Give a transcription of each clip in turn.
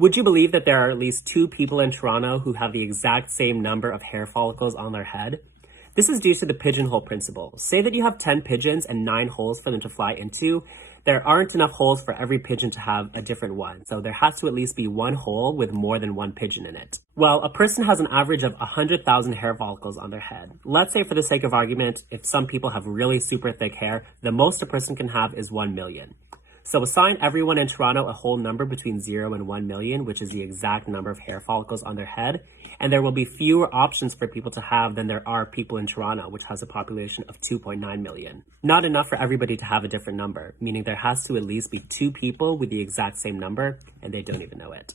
Would you believe that there are at least 2 people in Toronto who have the exact same number of hair follicles on their head? This is due to the pigeonhole principle. Say that you have 10 pigeons and 9 holes for them to fly into. There aren't enough holes for every pigeon to have a different one, so there has to at least be one hole with more than one pigeon in it. Well, a person has an average of 100,000 hair follicles on their head. Let's say, for the sake of argument, if some people have really super thick hair, the most a person can have is 1 million. So assign everyone in Toronto a whole number between 0 and 1 million, which is the exact number of hair follicles on their head, and there will be fewer options for people to have than there are people in Toronto, which has a population of 2.9 million. Not enough for everybody to have a different number, meaning there has to at least be 2 people with the exact same number, and they don't even know it.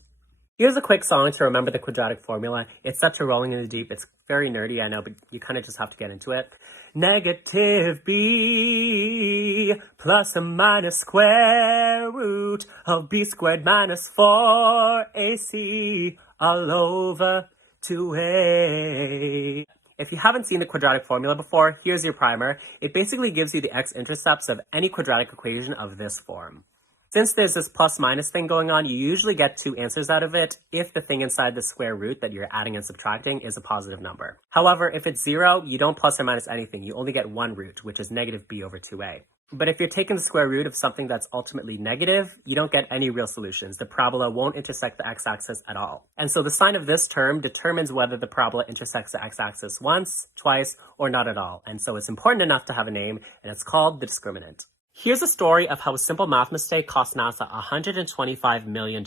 Here's a quick song to remember the quadratic formula. It's such a rolling in the deep. It's very nerdy, I know, but you kind of just have to get into it. Negative b plus or minus square root of b squared minus 4ac all over 2a. If you haven't seen the quadratic formula before, here's your primer. It basically gives you the x-intercepts of any quadratic equation of this form. Since there's this plus minus thing going on, you usually get 2 answers out of it if the thing inside the square root that you're adding and subtracting is a positive number. However, if it's 0, you don't plus or minus anything. You only get one root, which is negative b over 2a. But if you're taking the square root of something that's ultimately negative, you don't get any real solutions. The parabola won't intersect the x-axis at all. And so the sign of this term determines whether the parabola intersects the x-axis once, twice, or not at all. And so it's important enough to have a name, and it's called the discriminant. Here's a story of how a simple math mistake cost NASA $125 million.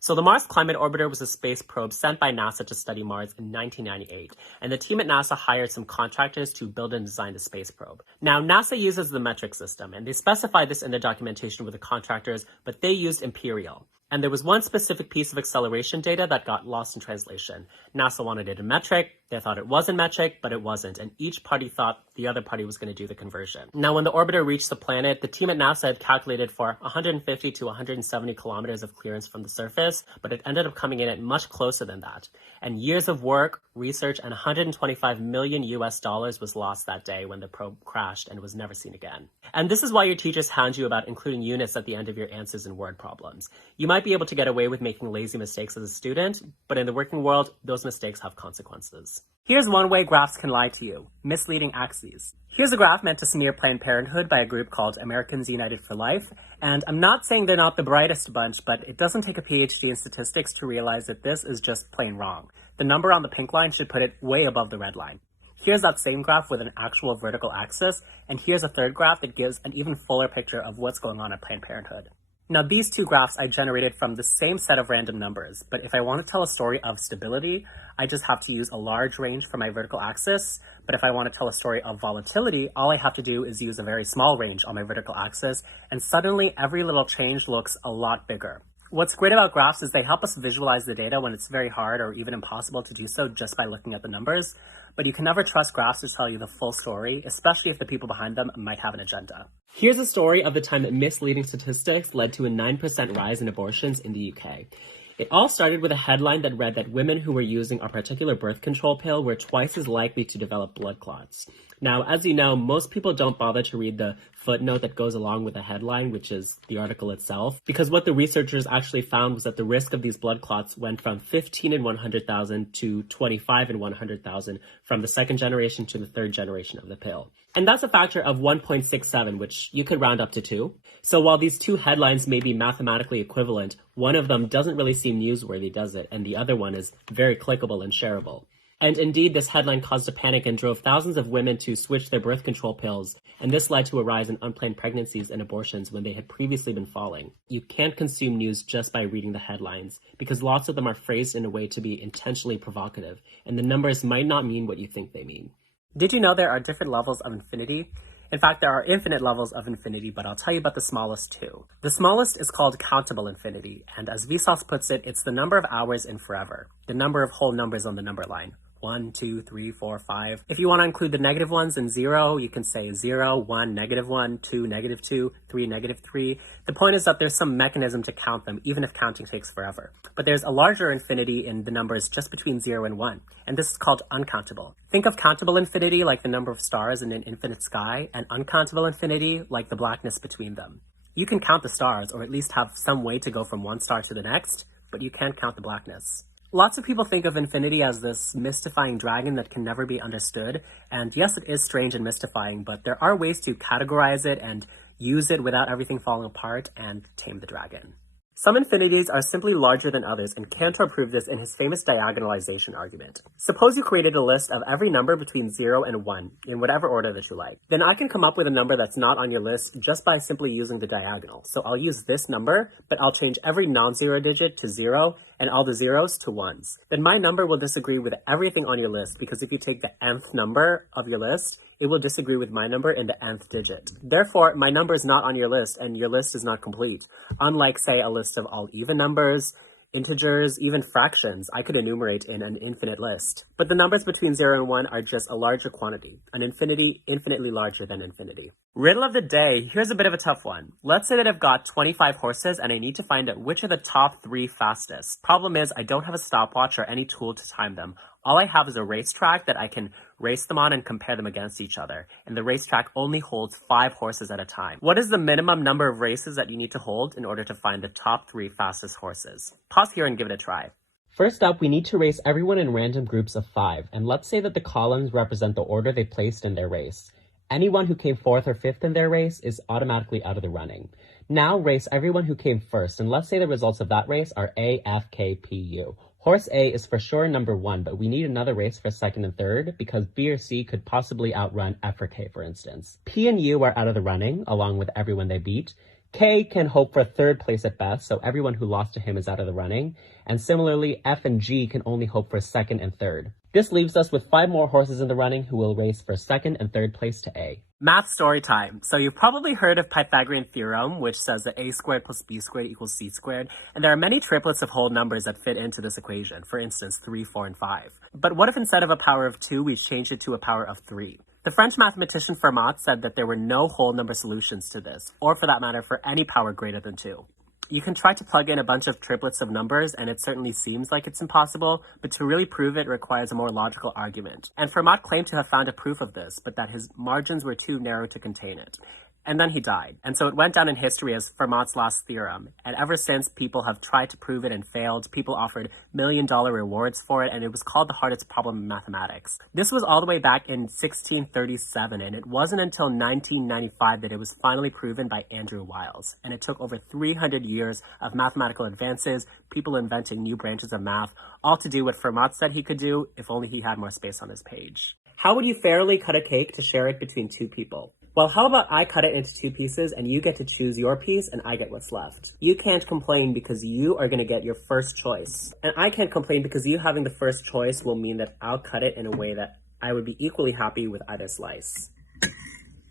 So the Mars Climate Orbiter was a space probe sent by NASA to study Mars in 1998, and the team at NASA hired some contractors to build and design the space probe. Now, NASA uses the metric system, and they specified this in the documentation with the contractors, but they used imperial. And there was one specific piece of acceleration data that got lost in translation. NASA wanted it in metric, they thought it was in metric, but it wasn't, and each party thought the other party was going to do the conversion. Now, when the orbiter reached the planet, the team at NASA had calculated for 150 to 170 kilometers of clearance from the surface, but it ended up coming in at much closer than that. And years of work, research, and $125 million was lost that day when the probe crashed and was never seen again. And this is why your teachers hound you about including units at the end of your answers in word problems. You might be able to get away with making lazy mistakes as a student, but in the working world, those mistakes have consequences. Here's one way graphs can lie to you: misleading axes. Here's a graph meant to smear Planned Parenthood by a group called Americans United for Life, and I'm not saying they're not the brightest bunch, but it doesn't take a PhD in statistics to realize that this is just plain wrong. The number on the pink line should put it way above the red line. Here's that same graph with an actual vertical axis, and here's a third graph that gives an even fuller picture of what's going on at Planned Parenthood. Now, these 2 graphs I generated from the same set of random numbers, but if I want to tell a story of stability, I just have to use a large range for my vertical axis. But if I want to tell a story of volatility, all I have to do is use a very small range on my vertical axis, and suddenly every little change looks a lot bigger. What's great about graphs is they help us visualize the data when it's very hard or even impossible to do so just by looking at the numbers. But you can never trust graphs to tell you the full story, especially if the people behind them might have an agenda. Here's a story of the time that misleading statistics led to a 9% rise in abortions in the UK. It all started with a headline that read that women who were using a particular birth control pill were twice as likely to develop blood clots. Now, as you know, most people don't bother to read the footnote that goes along with the headline, which is the article itself, because what the researchers actually found was that the risk of these blood clots went from 15 in 100,000 to 25 in 100,000 from the second generation to the third generation of the pill. And that's a factor of 1.67, which you could round up to 2. So while these 2 headlines may be mathematically equivalent, one of them doesn't really seem newsworthy, does it? And the other one is very clickable and shareable. And indeed, this headline caused a panic and drove thousands of women to switch their birth control pills, and this led to a rise in unplanned pregnancies and abortions when they had previously been falling. You can't consume news just by reading the headlines, because lots of them are phrased in a way to be intentionally provocative, and the numbers might not mean what you think they mean. Did you know there are different levels of infinity? In fact, there are infinite levels of infinity, but I'll tell you about the smallest too. The smallest is called countable infinity, and as Vsauce puts it, it's the number of hours in forever, the number of whole numbers on the number line. 1, 2, 3, 4, 5. If you want to include the negative ones in 0, you can say 0, 1, -1, 2, -2, 3, -3. The point is that there's some mechanism to count them, even if counting takes forever. But there's a larger infinity in the numbers just between 0 and 1, and this is called uncountable. Think of countable infinity like the number of stars in an infinite sky, and uncountable infinity like the blackness between them. You can count the stars, or at least have some way to go from one star to the next, but you can't count the blackness. Lots of people think of infinity as this mystifying dragon that can never be understood, and yes, it is strange and mystifying, but there are ways to categorize it and use it without everything falling apart and tame the dragon. Some infinities are simply larger than others, and Cantor proved this in his famous diagonalization argument. Suppose you created a list of every number between 0 and 1, in whatever order that you like. Then I can come up with a number that's not on your list just by simply using the diagonal. So I'll use this number, but I'll change every non-zero digit to 0, and all the zeros to 1s. Then my number will disagree with everything on your list, because if you take the nth number of your list, it will disagree with my number in the nth digit. Therefore, my number is not on your list, and your list is not complete. Unlike, say, a list of all even numbers, integers, even fractions, I could enumerate in an infinite list. But the numbers between 0 and 1 are just a larger quantity, an infinity infinitely larger than infinity. Riddle of the day, here's a bit of a tough one. Let's say that I've got 25 horses and I need to find out which are the top 3 fastest. Problem is, I don't have a stopwatch or any tool to time them. All I have is a racetrack that I can race them on and compare them against each other. And the racetrack only holds 5 horses at a time. What is the minimum number of races that you need to hold in order to find the top 3 fastest horses? Pause here and give it a try. First up, we need to race everyone in random groups of 5. And let's say that the columns represent the order they placed in their race. Anyone who came 4th or 5th in their race is automatically out of the running. Now race everyone who came first. And let's say the results of that race are A, F, K, P, U. Horse A is for sure number 1, but we need another race for 2nd and 3rd because B or C could possibly outrun F or K, for instance. P and U are out of the running, along with everyone they beat. K can hope for 3rd place at best, so everyone who lost to him is out of the running. And similarly, F and G can only hope for 2nd and 3rd. This leaves us with 5 more horses in the running who will race for 2nd and 3rd place to A. Math story time. So you've probably heard of Pythagorean theorem, which says that a squared plus b squared equals c squared. And there are many triplets of whole numbers that fit into this equation. For instance, 3, 4, and 5. But what if instead of a power of 2, we changed it to a power of 3? The French mathematician Fermat said that there were no whole number solutions to this, or for that matter, for any power greater than 2. You can try to plug in a bunch of triplets of numbers, and it certainly seems like it's impossible, but to really prove it requires a more logical argument. And Fermat claimed to have found a proof of this, but that his margins were too narrow to contain it. And then he died. And so it went down in history as Fermat's last theorem. And ever since, people have tried to prove it and failed. People offered million-dollar rewards for it, and it was called the hardest problem in mathematics. This was all the way back in 1637, and it wasn't until 1995 that it was finally proven by Andrew Wiles. And it took over 300 years of mathematical advances, people inventing new branches of math, all to do what Fermat said he could do, if only he had more space on his page. How would you fairly cut a cake to share it between 2 people? Well, how about I cut it into 2 pieces and you get to choose your piece and I get what's left? You can't complain because you are going to get your first choice. And I can't complain because you having the first choice will mean that I'll cut it in a way that I would be equally happy with either slice.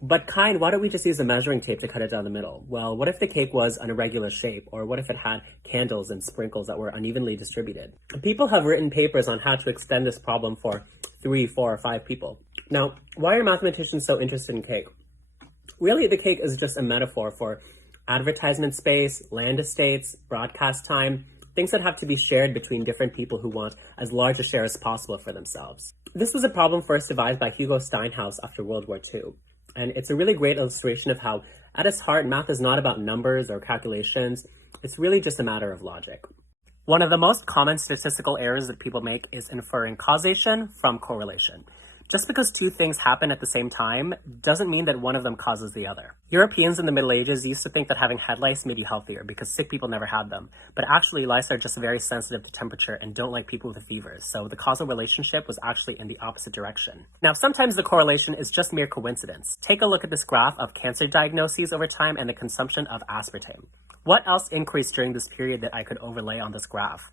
But Kyne, why don't we just use a measuring tape to cut it down the middle? Well, what if the cake was an irregular shape? Or what if it had candles and sprinkles that were unevenly distributed? People have written papers on how to extend this problem for 3, 4, or 5 people. Now, why are mathematicians so interested in cake? Really, the cake is just a metaphor for advertisement space, land estates, broadcast time, things that have to be shared between different people who want as large a share as possible for themselves. This was a problem first devised by Hugo Steinhaus after World War II. And it's a really great illustration of how, at its heart, math is not about numbers or calculations. It's really just a matter of logic. One of the most common statistical errors that people make is inferring causation from correlation. Just because 2 things happen at the same time doesn't mean that one of them causes the other. Europeans in the Middle Ages used to think that having head lice made you healthier because sick people never had them. But actually, lice are just very sensitive to temperature and don't like people with fevers, so the causal relationship was actually in the opposite direction. Now, sometimes the correlation is just mere coincidence. Take a look at this graph of cancer diagnoses over time and the consumption of aspartame. What else increased during this period that I could overlay on this graph?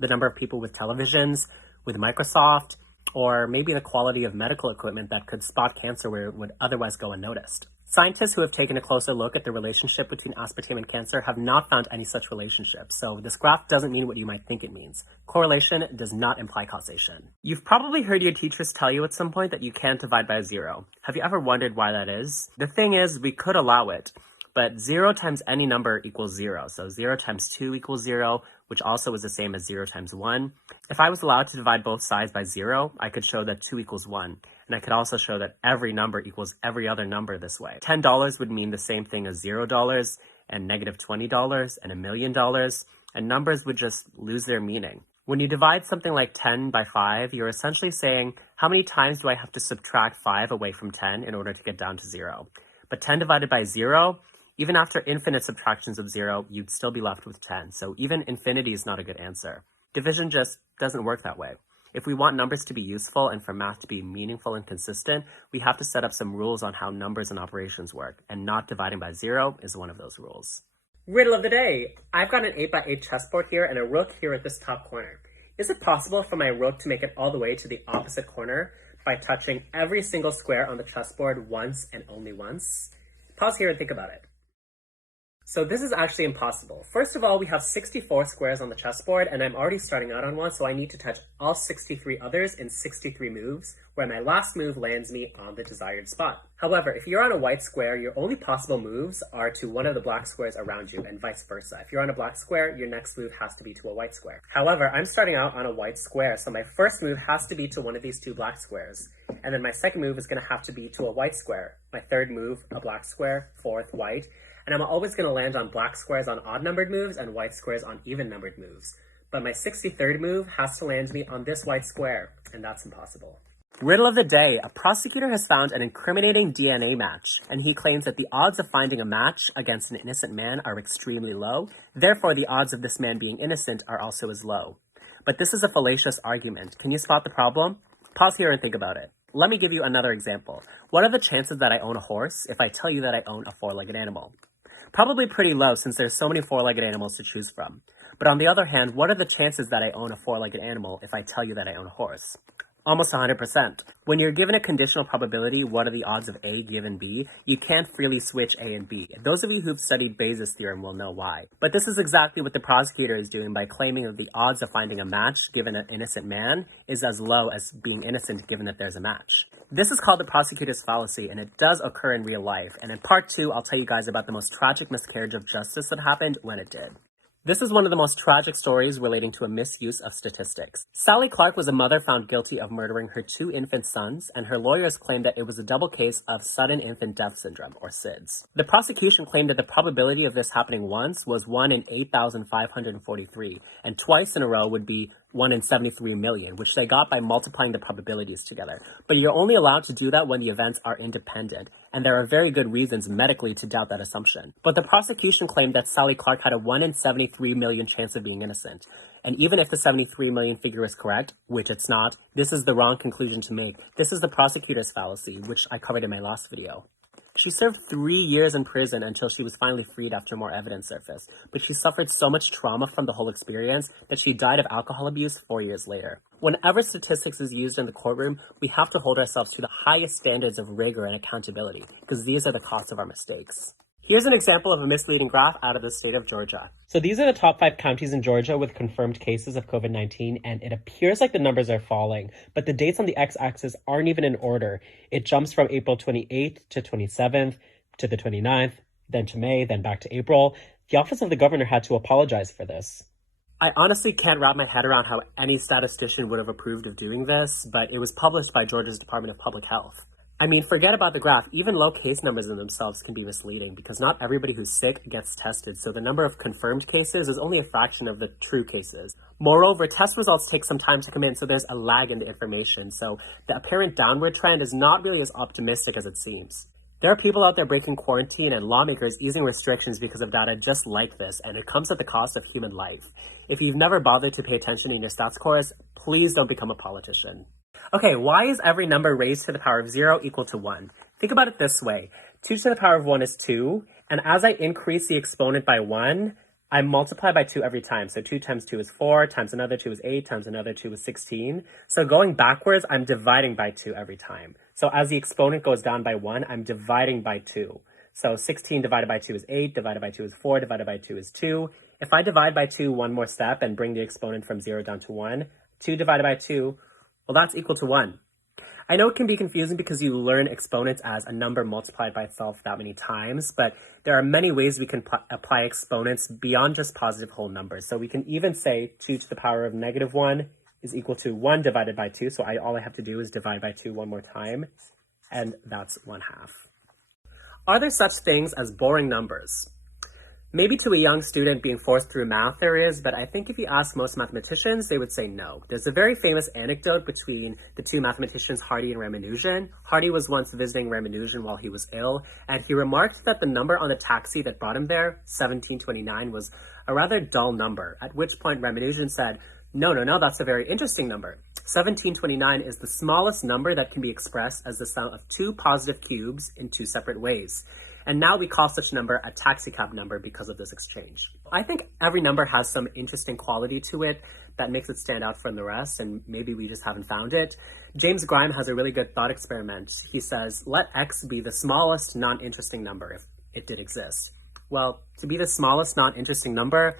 The number of people with televisions, with Microsoft, or maybe the quality of medical equipment that could spot cancer where it would otherwise go unnoticed. Scientists who have taken a closer look at the relationship between aspartame and cancer have not found any such relationship, so this graph doesn't mean what you might think it means. Correlation does not imply causation. You've probably heard your teachers tell you at some point that you can't divide by 0. Have you ever wondered why that is? The thing is, we could allow it, but 0 times any number equals 0, so 0 times 2 equals 0, which also is the same as 0 times 1. If I was allowed to divide both sides by 0, I could show that 2 equals 1. And I could also show that every number equals every other number this way. $10 would mean the same thing as $0, and negative $20, and $1,000,000, and numbers would just lose their meaning. When you divide something like 10 by 5, you're essentially saying, how many times do I have to subtract 5 away from 10 in order to get down to 0? But 10 divided by 0, even after infinite subtractions of 0, you'd still be left with 10. So even infinity is not a good answer. Division just doesn't work that way. If we want numbers to be useful and for math to be meaningful and consistent, we have to set up some rules on how numbers and operations work, and not dividing by 0 is one of those rules. Riddle of the day. I've got an 8x8 chessboard here and a rook here at this top corner. Is it possible for my rook to make it all the way to the opposite corner by touching every single square on the chessboard once and only once? Pause here and think about it. So this is actually impossible. First of all, we have 64 squares on the chessboard, and I'm already starting out on one, so I need to touch all 63 others in 63 moves, where my last move lands me on the desired spot. However, if you're on a white square, your only possible moves are to one of the black squares around you, and vice versa. If you're on a black square, your next move has to be to a white square. However, I'm starting out on a white square, so my first move has to be to one of these two black squares. And then my second move is going to have to be to a white square. My third move, a black square, fourth, white. And I'm always going to land on black squares on odd-numbered moves and white squares on even-numbered moves. But my 63rd move has to land me on this white square, and that's impossible. Riddle of the day. A prosecutor has found an incriminating DNA match, and he claims that the odds of finding a match against an innocent man are extremely low. Therefore, the odds of this man being innocent are also as low. But this is a fallacious argument. Can you spot the problem? Pause here and think about it. Let me give you another example. What are the chances that I own a horse if I tell you that I own a four-legged animal? Probably pretty low since there's so many four-legged animals to choose from. But on the other hand, what are the chances that I own a four-legged animal if I tell you that I own a horse? Almost 100%. When you're given a conditional probability, what are the odds of A given B, you can't freely switch A and B. Those of you who've studied Bayes' theorem will know why. But this is exactly what the prosecutor is doing by claiming that the odds of finding a match given an innocent man is as low as being innocent given that there's a match. This is called the prosecutor's fallacy, and it does occur in real life. And in part 2, I'll tell you guys about the most tragic miscarriage of justice that happened when it did. This is one of the most tragic stories relating to a misuse of statistics. Sally Clark was a mother found guilty of murdering her 2 infant sons, and her lawyers claimed that it was a double case of sudden infant death syndrome, or SIDS. The prosecution claimed that the probability of this happening once was 1 in 8,543, and twice in a row would be 1 in 73 million, which they got by multiplying the probabilities together. But you're only allowed to do that when the events are independent, and there are very good reasons medically to doubt that assumption. But the prosecution claimed that Sally Clark had a 1 in 73 million chance of being innocent. And even if the 73 million figure is correct, which it's not, this is the wrong conclusion to make. This is the prosecutor's fallacy, which I covered in my last video. She served 3 years in prison until she was finally freed after more evidence surfaced, but she suffered so much trauma from the whole experience that she died of alcohol abuse 4 years later. Whenever statistics is used in the courtroom, we have to hold ourselves to the highest standards of rigor and accountability, because these are the costs of our mistakes. Here's an example of a misleading graph out of the state of Georgia. So these are the top 5 counties in Georgia with confirmed cases of COVID-19, and it appears like the numbers are falling, but the dates on the x-axis aren't even in order. It jumps from April 28th to 27th to the 29th, then to May, then back to April. The office of the governor had to apologize for this. I honestly can't wrap my head around how any statistician would have approved of doing this, but it was published by Georgia's Department of Public Health. I mean, forget about the graph. Even low case numbers in themselves can be misleading because not everybody who's sick gets tested, so the number of confirmed cases is only a fraction of the true cases. Moreover, test results take some time to come in, so there's a lag in the information, so the apparent downward trend is not really as optimistic as it seems. There are people out there breaking quarantine and lawmakers easing restrictions because of data just like this, and it comes at the cost of human life. If you've never bothered to pay attention in your stats course, please don't become a politician. Okay, why is every number raised to the power of 0 equal to 1? Think about it this way. 2 to the power of 1 is 2, and as I increase the exponent by 1, I multiply by 2 every time. So 2 times 2 is 4, times another 2 is 8, times another 2 is 16. So going backwards, I'm dividing by 2 every time. So as the exponent goes down by 1, I'm dividing by 2. So 16 divided by 2 is 8, divided by 2 is 4, divided by 2 is 2. If I divide by 2 one more step and bring the exponent from 0 down to 1, 2 divided by 2, well, that's equal to 1. I know it can be confusing because you learn exponents as a number multiplied by itself that many times, but there are many ways we can apply exponents beyond just positive whole numbers. So we can even say 2 to the power of negative 1 is equal to 1 divided by 2. So all I have to do is divide by 2 one more time, and that's 1/2. Are there such things as boring numbers? Maybe to a young student being forced through math there is, but I think if you ask most mathematicians, they would say no. There's a very famous anecdote between the two mathematicians Hardy and Ramanujan. Hardy was once visiting Ramanujan while he was ill, and he remarked that the number on the taxi that brought him there, 1729, was a rather dull number, at which point Ramanujan said, no, that's a very interesting number. 1729 is the smallest number that can be expressed as the sum of two positive cubes in two separate ways. And now we call such number a taxicab number because of this exchange. I think every number has some interesting quality to it that makes it stand out from the rest, and maybe we just haven't found it. James Grime has a really good thought experiment. He says, let x be the smallest non-interesting number if it did exist. Well, to be the smallest non-interesting number,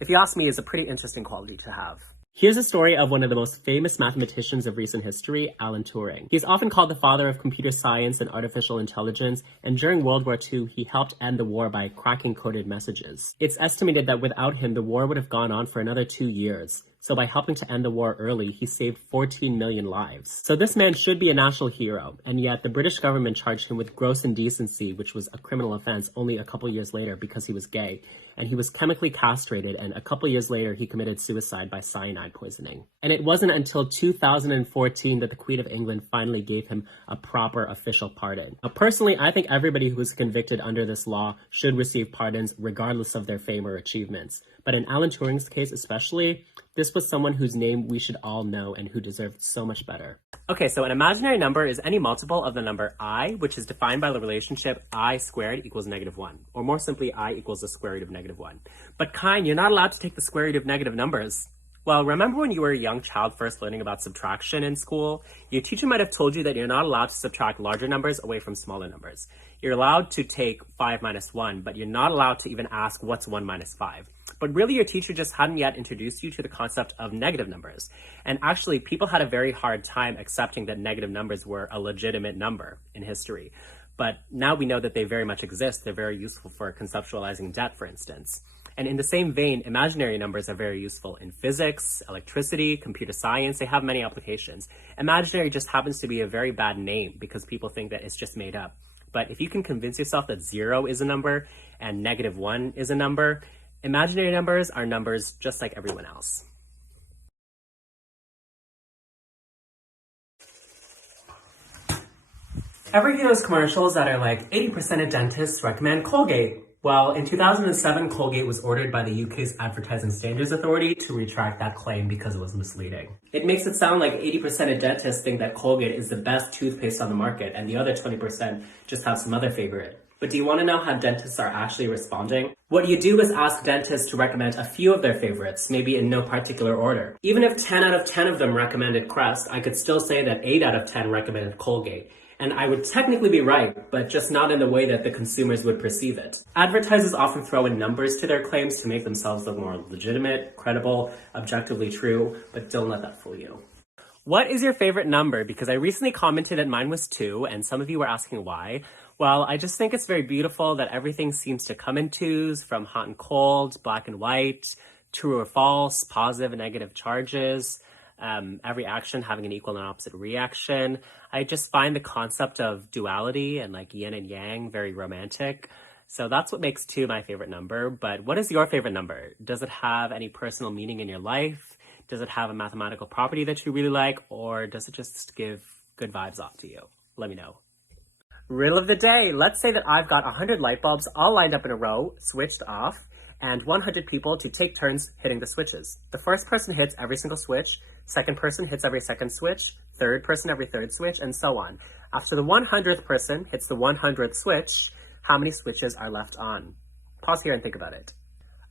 if you ask me, is a pretty interesting quality to have. Here's a story of one of the most famous mathematicians of recent history, Alan Turing. He's often called the father of computer science and artificial intelligence, and during World War II, he helped end the war by cracking coded messages. It's estimated that without him, the war would have gone on for another 2 years. So by helping to end the war early, he saved 14 million lives. So this man should be a national hero, and yet the British government charged him with gross indecency, which was a criminal offense, only a couple years later because he was gay. And he was chemically castrated, and a couple years later, he committed suicide by cyanide poisoning. And it wasn't until 2014 that the Queen of England finally gave him a proper official pardon. Now, personally, I think everybody who was convicted under this law should receive pardons regardless of their fame or achievements. But in Alan Turing's case especially, this was someone whose name we should all know and who deserved so much better. Okay, so an imaginary number is any multiple of the number I, which is defined by the relationship I squared equals -1, or more simply, I equals the square root of -1. But Kyne, you're not allowed to take the square root of negative numbers. Well, remember when you were a young child first learning about subtraction in school? Your teacher might have told you that you're not allowed to subtract larger numbers away from smaller numbers. You're allowed to take 5 minus 1, but you're not allowed to even ask what's 1 minus 5. But really, your teacher just hadn't yet introduced you to the concept of negative numbers. And actually, people had a very hard time accepting that negative numbers were a legitimate number in history. But now we know that they very much exist. They're very useful for conceptualizing debt, for instance. And in the same vein, imaginary numbers are very useful in physics, electricity, computer science. They have many applications. Imaginary just happens to be a very bad name because people think that it's just made up. But if you can convince yourself that 0 is a number and -1 is a number, imaginary numbers are numbers just like everyone else. Ever hear those commercials that are like 80% of dentists recommend Colgate? Well, in 2007, Colgate was ordered by the UK's Advertising Standards Authority to retract that claim because it was misleading. It makes it sound like 80% of dentists think that Colgate is the best toothpaste on the market and the other 20% just have some other favorite. But do you want to know how dentists are actually responding? What you do is ask dentists to recommend a few of their favorites, maybe in no particular order. Even if 10 out of 10 of them recommended Crest, I could still say that 8 out of 10 recommended Colgate. And I would technically be right, but just not in the way that the consumers would perceive it. Advertisers often throw in numbers to their claims to make themselves look more legitimate, credible, objectively true, but don't let that fool you. What is your favorite number? Because I recently commented that mine was 2, and some of you were asking why. Well, I just think it's very beautiful that everything seems to come in 2s, from hot and cold, black and white, true or false, positive and negative charges. Every action having an equal and opposite reaction. I just find the concept of duality and like yin and yang very romantic. So that's what makes 2 my favorite number. But what is your favorite number? Does it have any personal meaning in your life? Does it have a mathematical property that you really like? Or does it just give good vibes off to you? Let me know. Riddle of the day. Let's say that I've got 100 light bulbs all lined up in a row, switched off, and 100 people to take turns hitting the switches. The first person hits every single switch, second person hits every second switch, third person every third switch, and so on. After the 100th person hits the 100th switch, how many switches are left on? Pause here and think about it.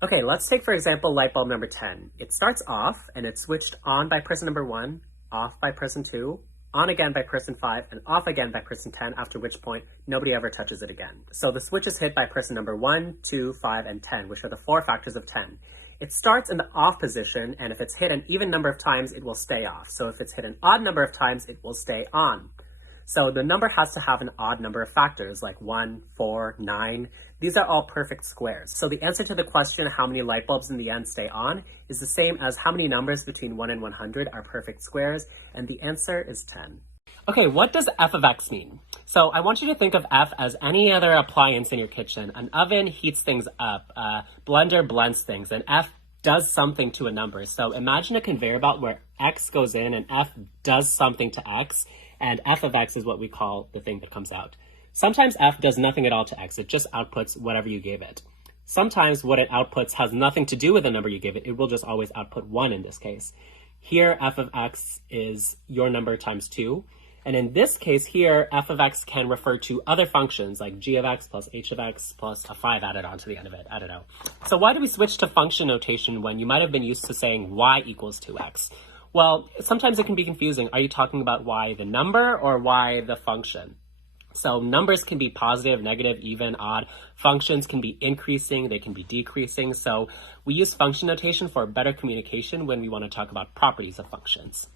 Okay, let's take, for example, light bulb number 10. It starts off, and it's switched on by person number 1, off by person 2, on again by person 5, and off again by person 10, after which point nobody ever touches it again. So the switch is hit by person number 1, 2, 5, and 10, which are the 4 factors of 10. It starts in the off position, and if it's hit an even number of times, it will stay off. So if it's hit an odd number of times, it will stay on. So the number has to have an odd number of factors, like 1, 4, 9. These are all perfect squares. So the answer to the question, how many light bulbs in the end stay on, is the same as how many numbers between 1 and 100 are perfect squares, and the answer is 10. Okay, what does f of x mean? So I want you to think of f as any other appliance in your kitchen. An oven heats things up, a blender blends things, and f does something to a number. So imagine a conveyor belt where x goes in and f does something to x, and f of x is what we call the thing that comes out. Sometimes f does nothing at all to x, it just outputs whatever you gave it. Sometimes what it outputs has nothing to do with the number you give it, it will just always output 1 in this case. Here, f of x is your number times 2. And in this case here, f of x can refer to other functions like g of x plus h of x plus a 5 added on to the end of it. I don't know. So why do we switch to function notation when you might have been used to saying y equals 2x? Well, sometimes it can be confusing. Are you talking about y the number or y the function? So numbers can be positive, negative, even, odd. Functions can be increasing, they can be decreasing. So we use function notation for better communication when we want to talk about properties of functions.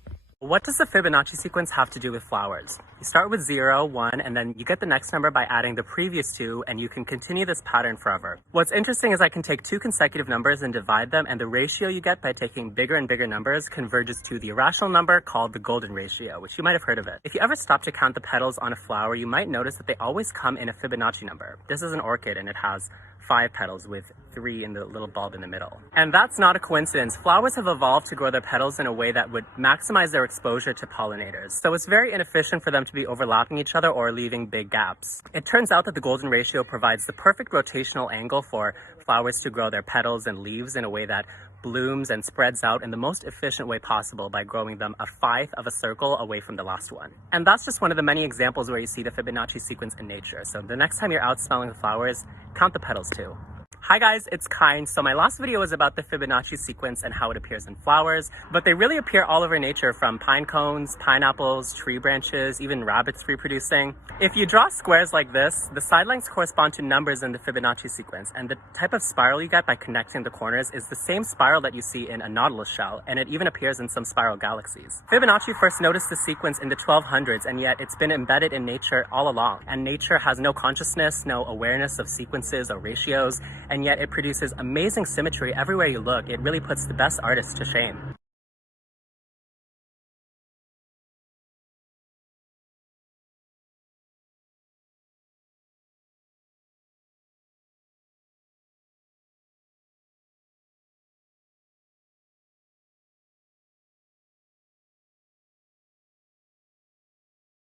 What does the Fibonacci sequence have to do with flowers? You start with 0, 1, and then you get the next number by adding the previous 2, and you can continue this pattern forever. What's interesting is I can take two consecutive numbers and divide them, and the ratio you get by taking bigger and bigger numbers converges to the irrational number called the golden ratio, which you might have heard of it. If you ever stop to count the petals on a flower, you might notice that they always come in a Fibonacci number. This is an orchid, and it has 5 petals with 3 in the little bulb in the middle. And that's not a coincidence. Flowers have evolved to grow their petals in a way that would maximize their exposure to pollinators. So it's very inefficient for them to be overlapping each other or leaving big gaps. It turns out that the golden ratio provides the perfect rotational angle for flowers to grow their petals and leaves in a way that blooms and spreads out in the most efficient way possible by growing them a 1/5 of a circle away from the last one. And that's just one of the many examples where you see the Fibonacci sequence in nature. So the next time you're out smelling the flowers, count the petals too. Hi guys, it's Kyne. So my last video was about the Fibonacci sequence and how it appears in flowers, but they really appear all over nature, from pine cones, pineapples, tree branches, even rabbits reproducing. If you draw squares like this, the sidelines correspond to numbers in the Fibonacci sequence, and the type of spiral you get by connecting the corners is the same spiral that you see in a nautilus shell, and it even appears in some spiral galaxies. Fibonacci first noticed the sequence in the 1200s, and yet it's been embedded in nature all along. And nature has no consciousness, no awareness of sequences or ratios, and yet it produces amazing symmetry everywhere you look. It really puts the best artists to shame.